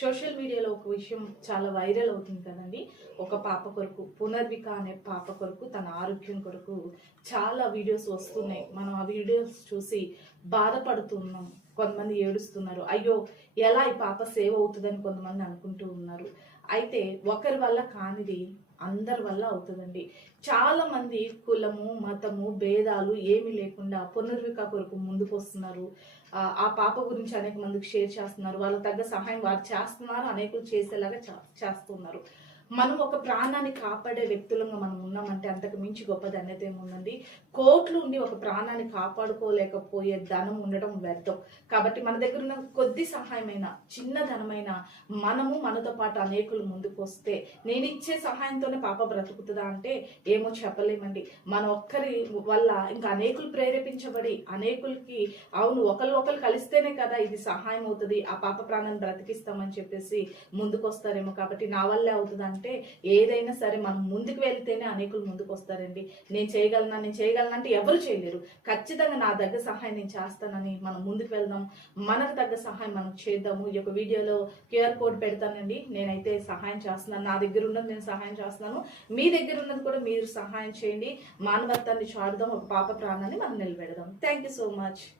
Social మీడియాలో ఒక విషయం చాలా వైరల్ అవుతుంది కదండి. ఒక పాప కొరకు, పునర్విక అనే పాప కొరకు, తన ఆరోగ్యం కొరకు చాలా వీడియోస్ వస్తున్నాయి. మనం ఆ వీడియోస్ చూసి బాధపడుతున్నాం. కొంతమంది ఏడుస్తున్నారు. అయ్యో, ఎలా ఈ పాప సేవ్ అవుతుందని కొంతమంది అనుకుంటూ ఉన్నారు. అయితే ఒకరి వల్ల కానిది అందరి వల్ల అవుతుందండి. చాలా మంది కులము, మతము, భేదాలు ఏమీ లేకుండా పునర్విక కొరకు ముందుకు వస్తున్నారు. ఆ పాప గురించి అనేక మందికి షేర్ చేస్తున్నారు. వాళ్ళకి తగ్గ సహాయం వారు చేస్తున్నారు, అనేకులు చేసేలాగా చేస్తున్నారు. మనం ఒక ప్రాణాన్ని కాపాడే వ్యక్తులంగా మనం ఉన్నామంటే అంతకు మించి గొప్ప ధన్యత ఏముందండి. కోట్లు ఉండి ఒక ప్రాణాన్ని కాపాడుకోలేకపోయే ధనం ఉండడం వ్యర్థం. కాబట్టి మన దగ్గర ఉన్న కొద్ది సహాయమైన, చిన్న ధనమైన మనము మనతో పాటు అనేకులు ముందుకు వస్తే, నేను ఇచ్చే సహాయంతోనే పాప బ్రతుకుతుందా అంటే ఏమో చెప్పలేమండి. మన ఒక్కరి వల్ల ఇంకా అనేకులు ప్రేరేపించబడి అనేకులకి అవును ఒకరు కలిస్తేనే కదా ఇది సహాయం అవుతుంది, ఆ పాప ప్రాణాన్ని బ్రతికిస్తామని చెప్పేసి ముందుకు వస్తారేమో. కాబట్టి నా వల్లే అవుతుంది అంటే ఏదైనా సరే మనం ముందుకు వెళ్తేనే అనేకులు ముందుకు వస్తారండి. నేను చేయగలనంటే ఎవరు చేయలేరు. ఖచ్చితంగా నా దగ్గర సహాయం నేను చేస్తానని మనం ముందుకు వెళ్దాం. మనకు తగ్గ సహాయం మనం చేద్దాము. ఈ యొక్క వీడియోలో QR కోడ్ పెడతానండి. నేనైతే సహాయం చేస్తున్నాను. నా దగ్గర ఉన్నది నేను సహాయం చేస్తున్నాను. మీ దగ్గర ఉన్నది కూడా మీరు సహాయం చేయండి. మానవత్వాన్ని చాటుదాం. ఒక పాప ప్రాణాన్ని మనం నిలబెడదాం. Thank you so much.